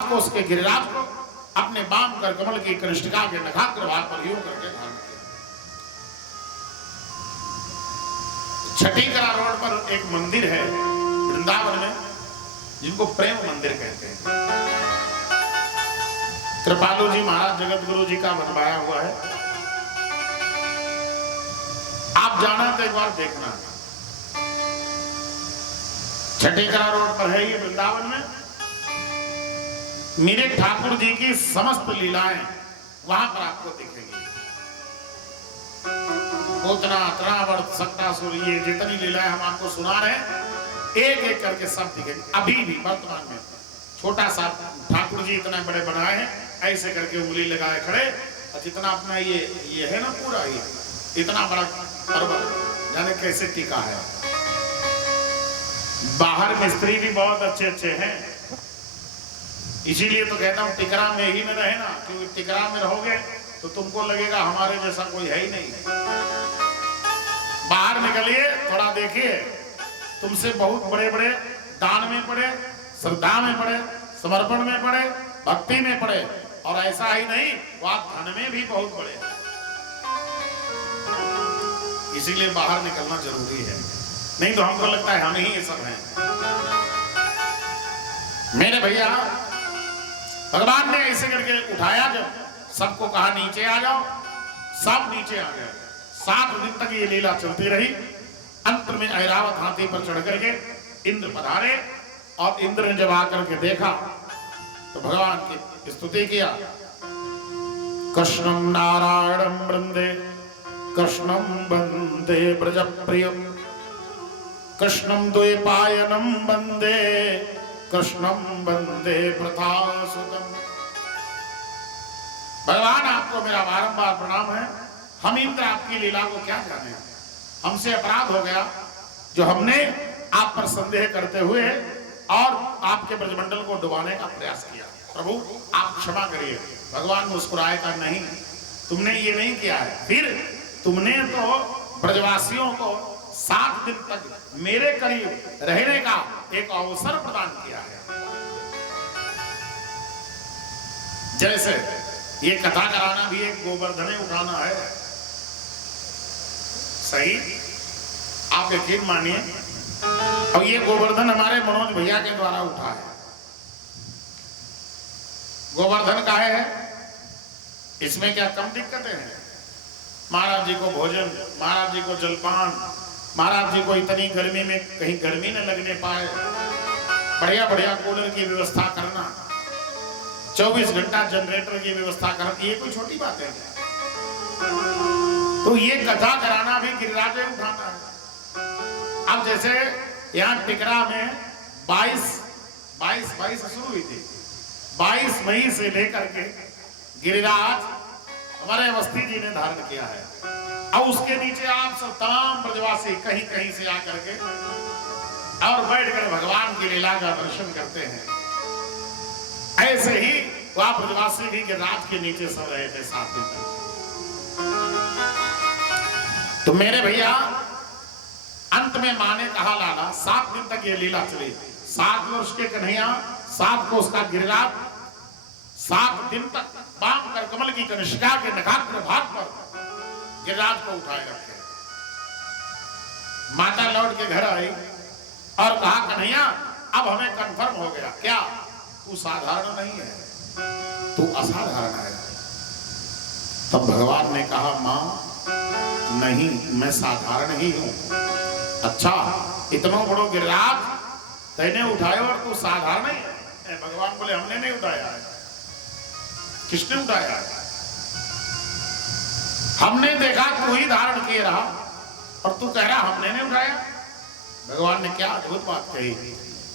को उसके गिरिराज को अपने बाम कर कमल की कनिष्ठिका के नखाग्र भाग पर यूं करके धारण किया। छठीकरा रोड पर एक मंदिर है वृंदावन में, जिनको प्रेम मंदिर कहते हैं। कृपालु जी महाराज जगत गुरु जी का बनवाया हुआ है। आप जाना तो एक बार देखना। छठीकरा रोड पर है ये वृंदावन में। मेरे ठाकुर जी की समस्त लीलाएं वहां पर आपको दिखेंगी। उतना त्रावर्त सक्तासुर, ये जितनी लीलाएं हम आपको सुना रहे हैं, एक एक करके सब दिखेंगे। अभी भी वर्तमान में छोटा सा ठाकुर जी इतना बड़े बनाए हैं, ऐसे करके उंगली लगाए खड़े, और जितना अपना ये है ना पूरा, ये इतना बड़ा पर्वत जाने कैसे टिका है। बाहर मिस्त्री भी बहुत अच्छे अच्छे हैं, इसीलिए तो कहता हूं टिकरा में ही में रहे ना, क्योंकि टिकरा में रहोगे तो तुमको लगेगा हमारे जैसा कोई है ही नहीं। बाहर निकलिए, थोड़ा देखिए, तुमसे बहुत बड़े बड़े दान में पड़े, श्रद्धा में पड़े, समर्पण में पड़े, भक्ति में पड़े, और ऐसा ही नहीं वो आप धन में भी बहुत बड़े। इसीलिए बाहर निकलना जरूरी है, नहीं तो हमको लगता है हम ही ये सब हैं। मेरे भैया, भगवान ने ऐसे करके उठाया, जब सबको कहा नीचे आ जाओ, सब नीचे आ गए। 7 दिन तक ये लीला चलती रही। अंत में ऐरावत हाथी पर चढ़ करके इंद्र पधारे, और इंद्र ने जब आकर के देखा तो भगवान की स्तुति किया। कृष्णं नारायणं वृंदे कृष्णं वंदे ब्रजप्रियं, कृष्णं द्वैपायनं वंदे कृष्णं वंदे प्रथासुतम्। भगवान, आपको मेरा बारंबार प्रणाम है। हम इंद्र आपकी लीला को क्या जाने, हमसे अपराध हो गया जो हमने आप पर संदेह करते हुए और आपके ब्रजमंडल को डुबाने का प्रयास किया। प्रभु आप क्षमा करिए। भगवान मुस्कुराए का नहीं, तुमने ये नहीं किया है। फिर तुमने तो ब्रजवासियों को 7 दिन तक मेरे करीब रहने का एक अवसर प्रदान किया है। जैसे ये कथा कराना भी एक गोवर्धन उठाना है, सही? आप यकीन मानिए, अब ये गोवर्धन हमारे मनोज भैया के द्वारा उठा है। गोवर्धन काहे है? इसमें क्या कम दिक्कतें हैं? महाराज जी को भोजन, महाराज जी को जलपान, महाराज जी को इतनी गर्मी में कहीं गर्मी न लगने पाए, बढ़िया बढ़िया कूलर की व्यवस्था करना, 24 घंटा जनरेटर की व्यवस्था करना, ये कोई छोटी बात है? तो ये कथा कराना भी गिरिराज उठाना है। अब जैसे यहाँ टिकरा में 22 शुरू हुई थी, 22 मई से लेकर के गिरिराज हमारे अवस्थी जी ने धारण किया है। अब उसके नीचे आप सब तमाम ब्रजवासी कहीं कहीं से आकर के और बैठकर भगवान की लीला का दर्शन करते हैं। ऐसे ही वह ब्रजवासी भी गिरिराज के नीचे सो रहे थे 7 दिन तक। तो मेरे भैया, अंत में मां ने कहा, लाला 7 दिन तक ये लीला चली। 7 वर्ष के कन्हैया, 7 कोस का गिरिराज, 7 दिन तक बाम कर कमल की कनिष्ठिका के नखाग्र भाग पर गिरिराज को उठाए रखे। माता लौट के घर आई और कहा, कन्हैया अब हमें कंफर्म हो गया। क्या? तू साधारण नहीं है, तू असाधारण है। तब भगवान ने कहा, मां नहीं, मैं साधारण ही हूं। अच्छा, इतना बड़ो गिरिराज तैने उठाया और तू साधारण ही है? भगवान बोले, हमने नहीं उठाया है। किसने उठाया है? हमने देखा तू ही धारण किए रहा, और तू कह रहा हमने नहीं उठाया। भगवान ने क्या अद्भुत बात कही।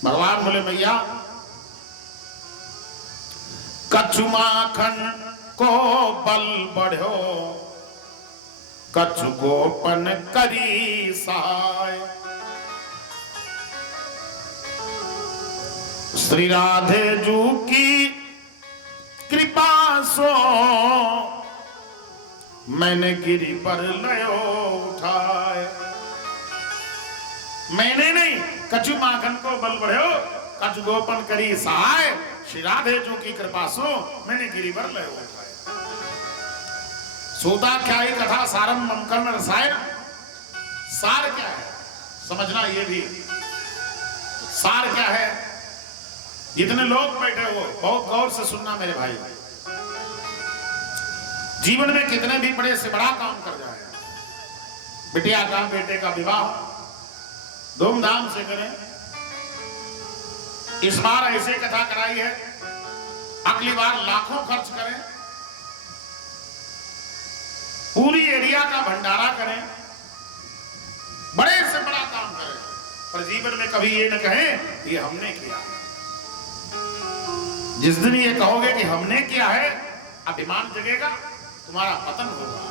भगवान बोले, भैया कछु माखन को बल बढ़ो, कछु गोपन करी सहाय। श्री राधे जू की कृपा सो मैंने गिरी पर लयो उठाए। मैंने नहीं, कछु माखन को बल बढ़ो, कछु गोपन करी सहाय। श्री राधे जो की कृपा सो मैंने गिरिवर लय उठाए। सूताख्यायी कथा सारम मम कर्ण रसायन। सार क्या है समझना, ये भी सार क्या है। जितने लोग बैठे हो बहुत गौर से सुनना मेरे भाई। जीवन में कितने भी बड़े से बड़ा काम कर जाए, बिटिया का बेटे का विवाह धूमधाम से करें। इस बार ऐसे कथा कराई है, अगली बार लाखों खर्च करें, पूरी एरिया का भंडारा करें, बड़े से बड़ा काम करें, पर जीवन में कभी ये न कहें ये हमने किया। जिस दिन ये कहोगे कि हमने किया है, अभिमान जगेगा, तुम्हारा पतन होगा।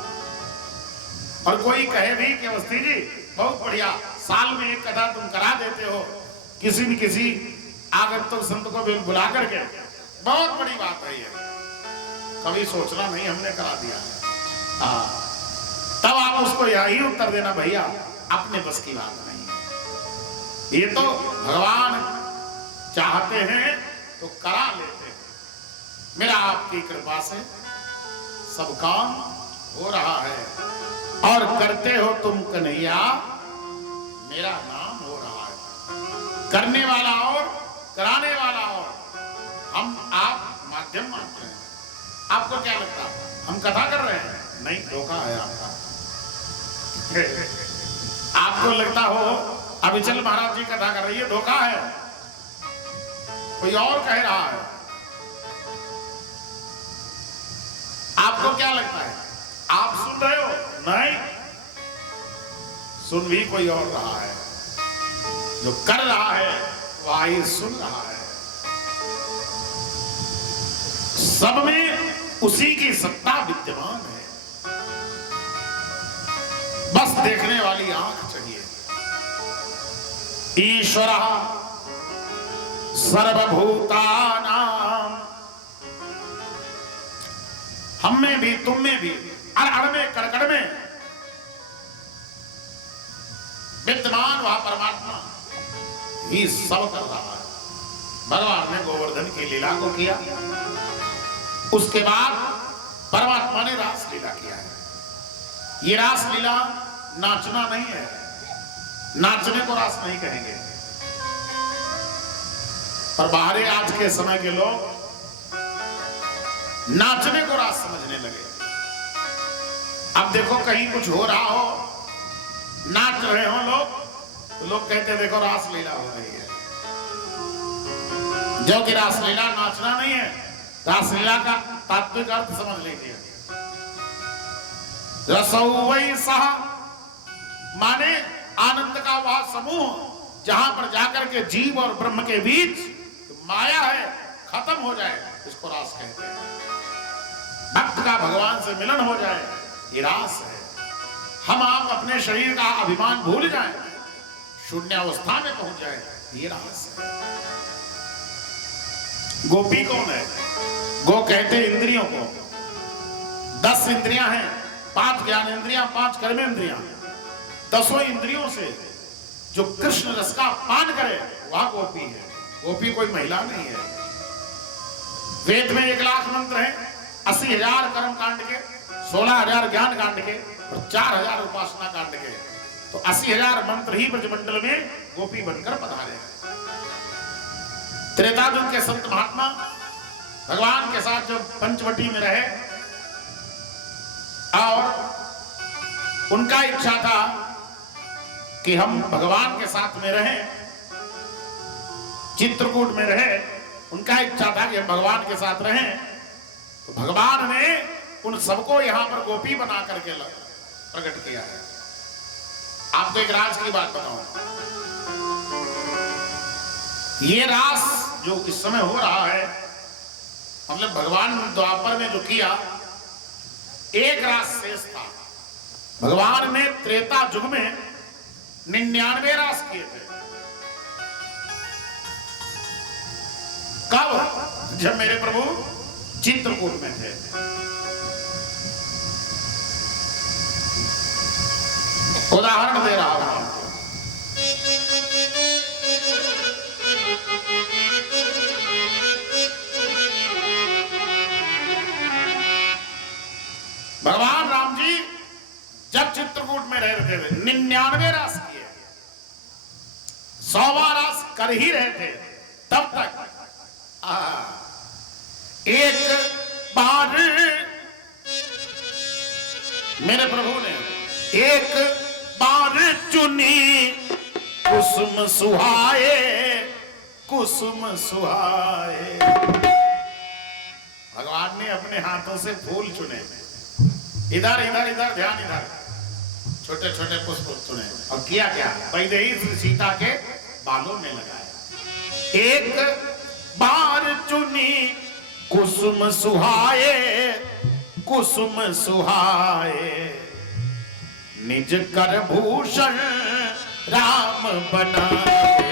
और कोई कहे भी कि अवस्थी जी बहुत बढ़िया, साल में एक कथा तुम करा देते हो, किसी न किसी आगंतुक संत को भी बुला करके, बहुत बड़ी बात है ये। कभी सोचना नहीं हमने करा दिया है। तब आप उसको यही उत्तर देना, भैया अपने बस की बात नहीं, ये तो भगवान चाहते हैं तो करा लेते हैं। मेरा आपकी कृपा से सब काम हो रहा है और करते हो तुम कन्हैया, मेरा नाम हो रहा है। करने वाला और कराने वाला और, हम आप माध्यम मात्र हैं। आपको क्या लगता है हम कथा कर रहे हैं? नहीं, धोखा है आपका। आपको लगता हो अभिचल महाराज जी कथा कर रही है, धोखा है, कोई और कह रहा है। आपको क्या लगता है आप सुन रहे हो? नहीं, सुन भी कोई और रहा है। जो कर रहा है वह ही सुन रहा है। सब में उसी की सत्ता विद्यमान है, बस देखने वाली आंख चाहिए। ईश्वरः सर्वभूतानां, हम में भी तुम में भी अड़ में कड़कड़ में विद्यमान वह परमात्मा ही सब कर रहा है। भगवान ने गोवर्धन की लीला को किया, उसके बाद परमात्मा ने रास लीला किया है। ये रास लीला नाचना नहीं है, नाचने को रास नहीं कहेंगे। पर बाहरी आज के समय के लोग नाचने को रास समझने लगे। अब देखो कहीं कुछ हो रहा हो, नाच रहे हो लोग, तो लोग कहते देखो रास लीला हो रही है। जो कि रास लीला नाचना नहीं है, रास लीला का तात्विक अर्थ समझ लीजिए। रसौ वै सह, माने आनंद का वह समूह जहां पर जाकर के जीव और ब्रह्म के बीच माया है खत्म हो जाए, इसको रास कहते हैं। भक्त का भगवान से मिलन हो जाए, ये रास है। हम आप अपने शरीर का अभिमान भूल जाएं, शून्य अवस्था में पहुंच जाए, ये रास है। गोपी कौन है? गो कहते इंद्रियों को। 10 इंद्रियां हैं, 5 ज्ञान इंद्रियां, 5 कर्मेंद्रियां। 10 इंद्रियों से जो कृष्ण रस का पान करे वह गोपी है। गोपी कोई महिला नहीं है। वेद में 1 लाख मंत्र हैं, 80,000 कर्म कांड के, 16,000 ज्ञान कांड के और 4,000 उपासना कांड के। तो 80,000 मंत्र ही ब्रजमंडल में गोपी बनकर पधारे। त्रेता युग के संत महात्मा भगवान के साथ जो पंचवटी में रहे और उनका इच्छा था कि हम भगवान के साथ में रहें, चित्रकूट में रहे, उनका इच्छा था कि हम भगवान के साथ रहें। तो भगवान ने उन सबको यहां पर गोपी बना करके प्रकट किया है। आपको एक राज की बात बताऊं, ये रास जो इस समय हो रहा है, मतलब भगवान द्वापर में जो किया, एक रास शेष था। भगवान ने त्रेता युग में 99 रास किए थे। कब? जब मेरे प्रभु चित्रकूट में थे। उदाहरण दे रहा हूं आपको। करते थे, 99 रास किए, 100वां रास कर ही रहे थे तब तक एक बार मेरे प्रभु ने एक बार चुनी कुसुम सुहाए, कुसुम सुहाए। भगवान ने अपने हाथों से फूल चुने, इधर इधर इधर ध्यान, इधर छोटे छोटे पुष्प चुने और किया क्या, वैदेही सीता के बालों में लगाया। एक बार चुनी कुसुम सुहाए, कुसुम सुहाए, निज कर भूषण राम बनाए।